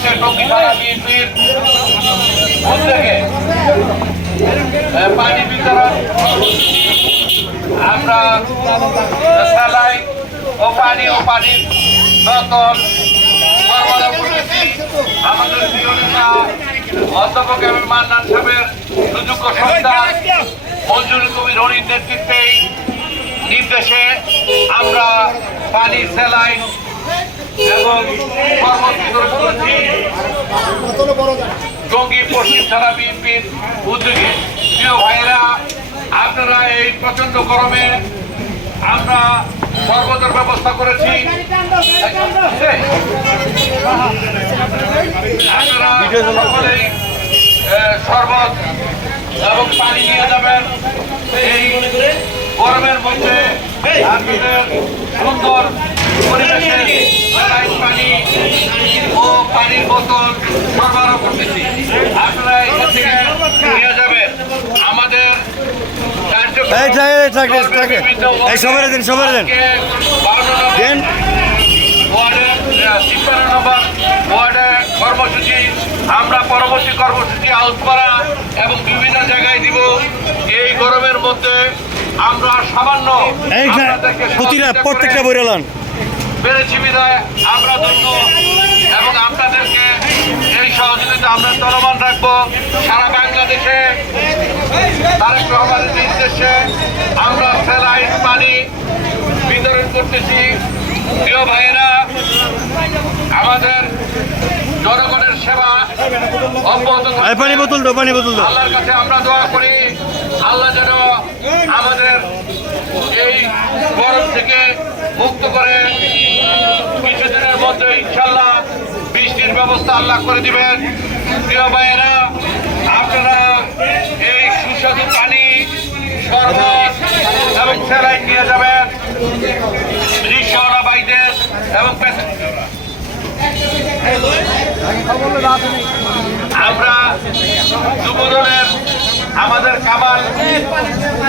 বাংলাদেশের টঙ্গী থানা বিএনপির উদ্যোগে পানি বিতরণ আমরা স্যালাইন ও পানির বোতল সরবরাহ করেছি। আমাদের প্রিয় নেতা অধ্যাপক এম এ মান্নান সাহেবের সুযোগ্য সন্তান মঞ্জুর কবির রনির নেতৃত্বে নির্দেশে আমরা পানি, স্যালাইন এবং শরবত বিতরণ করেছি টঙ্গী পশ্চিম থানা বিএনপির উদ্যোগে। প্রিয় ভাইয়েরা, আপনারা এই প্রচন্ড গরমে আমরা শরবতের ব্যবস্থা করেছি। আপনারা সকলেই শরবত এবং পানি নিয়ে যাবেন। এই গরমের মধ্যে আপনাদের সুন্দর পরিবেশে পানি ও পানির বোতল সরবরাহ করতেছি। আপনারা এখান থেকে নিয়ে যাবেন। আমাদের কর্মসূচি আমরা পরবর্তী কর্মসূচি আউট করা এবং বিভিন্ন জায়গায় দিব। এই গরমের মধ্যে আমরা সামান্য প্রত্যেকটা বইরালান পেরেছি বিধায় আমরা ধন্য এবং আপনাদেরকে এই সহযোগিতা আমরা চলমান রাখবো। সারা বাংলাদেশে তারেক রহমানের নির্দেশে আমরা স্যালাইন পানি বিতরণ করতেছি। প্রিয় ভাইয়েরা, আমাদের জনগণের সেবা অব্যাহত আল্লাহর কাছে আমরা দোয়া করি, আল্লাহ যেন আমাদের এই গরম থেকে মুক্ত করে কিছুদিনের মধ্যে ইনশাল্লাহ বৃষ্টির ব্যবস্থা আল্লাহ করে দিবেন। প্রিয় ভাইয়েরা, আপনারা এই সুস্বাদু পানি, শরবত এবং স্যালাইন নিয়ে যাবেন রিকশাওয়ালা ভাইদের এবং আমরা যুবদলের আমাদের কামাল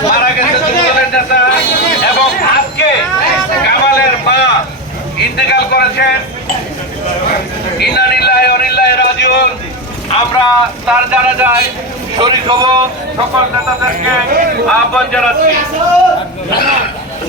মারা গেছে, যুবদলের নেতা, এবং আজকে কামালের মা ইন্তেকাল করেছেন। ইন্না লিল্লাহি ওয়া ইন্না ইলাইহি রাজিউন। আমরা তার জানাজায় শরীক হব। সকল নেতাদেরকে আহ্বান জানাচ্ছি।